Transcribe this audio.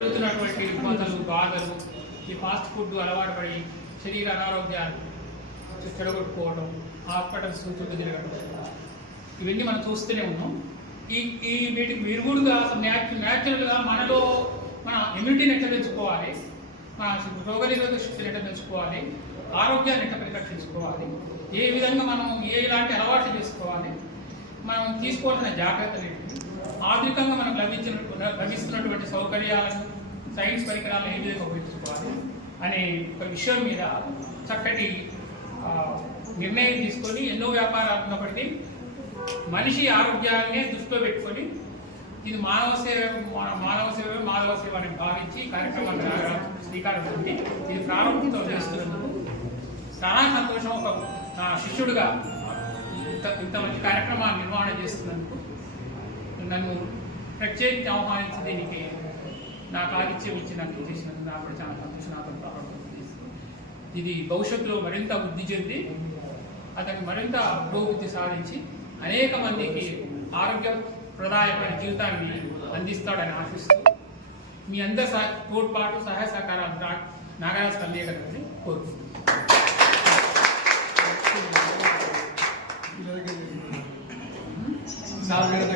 జరుగుతున్నటువంటి రుగ్మతలు బాధలు ఈ ఫాస్ట్ ఫుడ్ అలవాటు పడి శరీర అనారోగ్యాలు చెడగొట్టుకోవడం హాస్పిటల్స్ చుట్టూ తిరగడం ఇవన్నీ మనం చూస్తూనే ఉన్నాం. ఈ ఈ వీటికి విరుగుడుగా న్యాచురల్గా మనలో మన ఇమ్యూనిటీని ఎట్లా పెంచుకోవాలి మన రోగనిరోధక శక్తిని ఎట్లా పెంచుకోవాలి ఆరోగ్యాన్ని ఎట్లా పరిరక్షించుకోవాలి. ఏ విధంగా మనం ఏ ఇలాంటి అలవాట్లు చేసుకోవాలి? మనం తీసుకోవాల్సిన జాగ్రత్తలు ఏంటి? ఆధునికంగా మనకు లభించిన లభిస్తున్నటువంటి సౌకర్యాలను సైన్స్ పరికరాలను ఏ విధంగా ఉపయోగించుకోవాలి అనే ఒక విషయం మీద చక్కటి నిర్ణయం తీసుకొని ఎన్నో వ్యాపారాలు ఉన్నప్పటికీ మనిషి ఆరోగ్యాన్ని దృష్టిలో పెట్టుకొని ఇది మానవ సేవ మానవ సేవ మానవ సేవ అని భావించి కార్యక్రమాన్ని శ్రీకారం చుట్టి ఇది ప్రారంభంతో చేస్తున్నందుకు చాలా సంతోషం. ఒక శిష్యుడిగా ఇంత ఇంత మంచి కార్యక్రమాన్ని నిర్వహణ చేస్తున్నందుకు నన్ను ప్రత్యేకంగా ఆహ్వానించి దీనికి నాకు ఆతిథ్యం ఇచ్చి నాకు చేసినందుకు నాకు కూడా చాలా సంతోషం. నాతో ప్రారంభం ఇది భవిష్యత్తులో మరింత వృద్ధి చెంది అతను మరింత పురోగతి సాధించి అనేక మందికి ఆరోగ్యప్రదాయమైన జీవితాన్ని అందిస్తాడని ఆశిస్తూ మీ అందరి సహ తోడ్పాటు సహాయ సహకారాలు నాగరాజ్ నాగరాజు అందేయగలరని కోరుకుంటున్నాను. சார் மேல